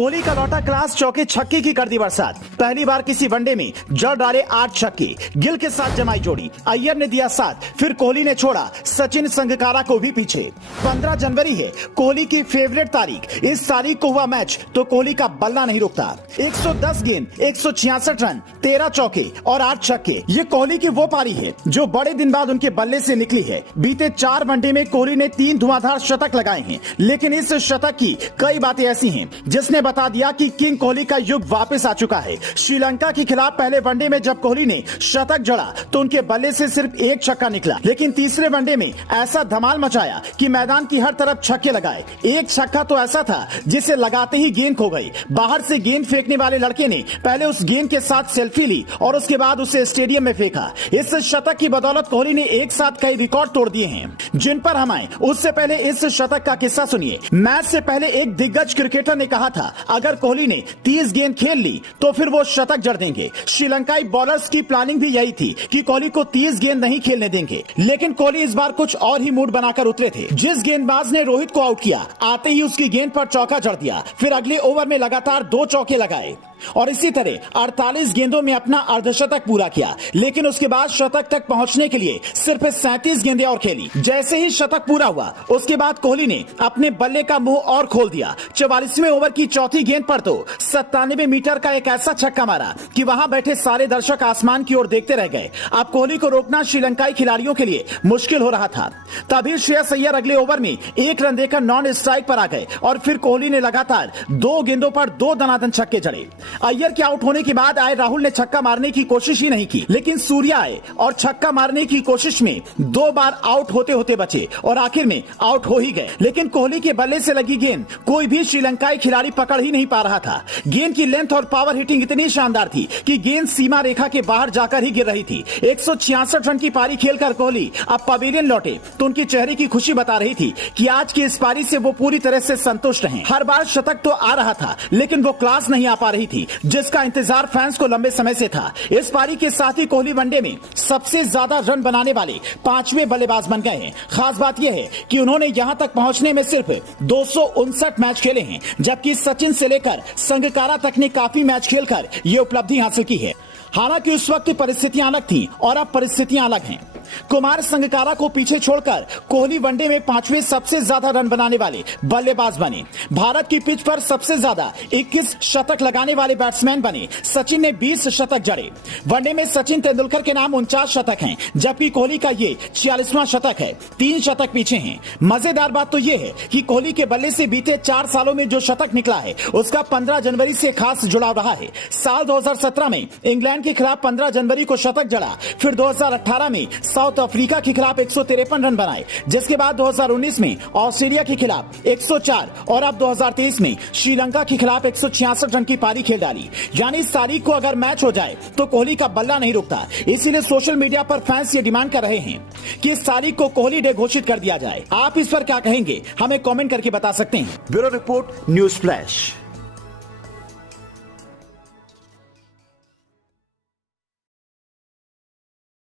कोहली का लौटा क्लास, चौके छक्के की कर दी बरसात। पहली बार किसी वनडे में जड़ डाले 8 छक्के। गिल के साथ जमाई जोड़ी, अय्यर ने दिया साथ, फिर कोहली ने छोड़ा सचिन संगकारा को भी पीछे। 15 जनवरी है कोहली की फेवरेट तारीख। इस तारीख को हुआ मैच तो कोहली का बल्ला नहीं रुकता। 110 गेंद, 166 रन, 13 चौके और 8 छक्के। ये कोहली की वो पारी है जो बड़े दिन बाद उनके बल्ले से निकली है। बीते 4 वनडे में कोहली ने 3 धुआंधार शतक लगाए हैं, लेकिन इस शतक की कई बातें ऐसी हैं जिसने बता दिया कि किंग कोहली का युग वापस आ चुका है। श्रीलंका के खिलाफ पहले वनडे में जब कोहली ने शतक जड़ा तो उनके बल्ले से सिर्फ 1 छक्का निकला, लेकिन तीसरे वनडे में ऐसा धमाल मचाया कि मैदान की हर तरफ छक्के लगाए। 1 छक्का तो ऐसा था जिसे लगाते ही गेंद खो गई। बाहर से गेंद फेंकने वाले लड़के ने पहले उस गेंद के साथ सेल्फी ली और उसके बाद उसे स्टेडियम में फेंका। इस शतक की बदौलत कोहली ने एक साथ कई रिकॉर्ड तोड़ दिए हैं, जिन पर हम आए उससे पहले इस शतक का किस्सा सुनिए। मैच से पहले एक दिग्गज क्रिकेटर ने कहा था अगर कोहली ने 30 गेंद खेल ली तो फिर वो शतक जड़ देंगे। श्रीलंकाई बॉलर्स की प्लानिंग भी यही थी कि कोहली को 30 गेंद नहीं खेलने देंगे, लेकिन कोहली इस बार कुछ और ही मूड बनाकर उतरे थे। जिस गेंदबाज ने रोहित को आउट किया, आते ही उसकी गेंद पर चौका जड़ दिया। फिर अगले ओवर में लगातार 2 चौके लगाए और इसी तरह 48 गेंदों में अपना अर्धशतक पूरा किया, लेकिन उसके बाद शतक तक पहुंचने के लिए सिर्फ 37 गेंदें और खेली। जैसे ही शतक पूरा हुआ उसके बाद कोहली ने अपने बल्ले का मुंह और खोल दिया। 44वें ओवर की चौथी गेंद पर तो 97 मीटर का एक ऐसा छक्का मारा कि वहां बैठे सारे दर्शक आसमान की ओर देखते रह गए। अब कोहली को रोकना श्रीलंकाई खिलाड़ियों के लिए मुश्किल हो रहा था। तभी श्रेयस अय्यर अगले ओवर में 1 रन देकर नॉन स्ट्राइक पर आ गए और फिर कोहली ने लगातार 2 गेंदों पर 2 दनादन छक्के जड़े। अय्यर के आउट होने के बाद आए राहुल ने छक्का मारने की कोशिश ही नहीं की, लेकिन सूर्या आए और छक्का मारने की कोशिश में 2 बार आउट होते होते बचे और आखिर में आउट हो ही गए। लेकिन कोहली के बल्ले से लगी गेंद कोई भी श्रीलंकाई खिलाड़ी पकड़ ही नहीं पा रहा था। गेंद की लेंथ और पावर हिटिंग इतनी शानदार थी कि गेंद सीमा रेखा के बाहर जाकर ही गिर रही थी। 166 रन की पारी खेलकर कोहली अब पवेलियन लौटे तो उनके चेहरे की खुशी बता रही थी कि आज की इस पारी से वो पूरी तरह से संतुष्ट हैं। हर बार शतक तो आ रहा था, लेकिन वो क्लास नहीं आ पा रही थी जिसका इंतजार फैंस को लंबे समय से था। इस पारी के साथ ही कोहली वनडे में सबसे ज्यादा रन बनाने वाले 5वें बल्लेबाज बन गए हैं। खास बात यह है कि उन्होंने यहां तक पहुंचने में सिर्फ 259 मैच खेले हैं, जबकि सचिन से लेकर संगकारा तक ने काफी मैच खेलकर ये उपलब्धि हासिल की है। हालांकि उस वक्त परिस्थितियां अलग थी और अब परिस्थितियां अलग हैं। कुमार संगकारा को पीछे छोड़कर कोहली वनडे में 5वें सबसे ज्यादा रन बनाने वाले बल्लेबाज बने। भारत की पिच पर सबसे ज्यादा 21 शतक लगाने वाले बैट्समैन बने। सचिन ने 20 शतक जड़े। वनडे में सचिन तेंदुलकर के नाम 49 शतक हैं, जबकि कोहली का ये 46वां शतक है। 3 शतक पीछे हैं। मजेदार बात तो ये है कि कोहली के बल्ले से बीते 4 सालों में जो शतक निकला है उसका 15 जनवरी से खास जुड़ाव रहा है। साल 2017 में इंग्लैंड के खिलाफ 15 जनवरी को शतक जड़ा, फिर 2018 में साउथ अफ्रीका के खिलाफ 153 रन बनाए, जिसके बाद 2019 में ऑस्ट्रेलिया के खिलाफ 104 और अब 2023 में श्रीलंका के खिलाफ 166 रन की पारी खेल डाली। यानी इस तारीख को अगर मैच हो जाए तो कोहली का बल्ला नहीं रुकता। इसीलिए सोशल मीडिया पर फैंस ये डिमांड कर रहे हैं कि इस तारीख को कोहली डे घोषित कर दिया जाए। आप इस पर क्या कहेंगे, हमें कमेंट करके बता सकते हैं। Bureau report, news flash.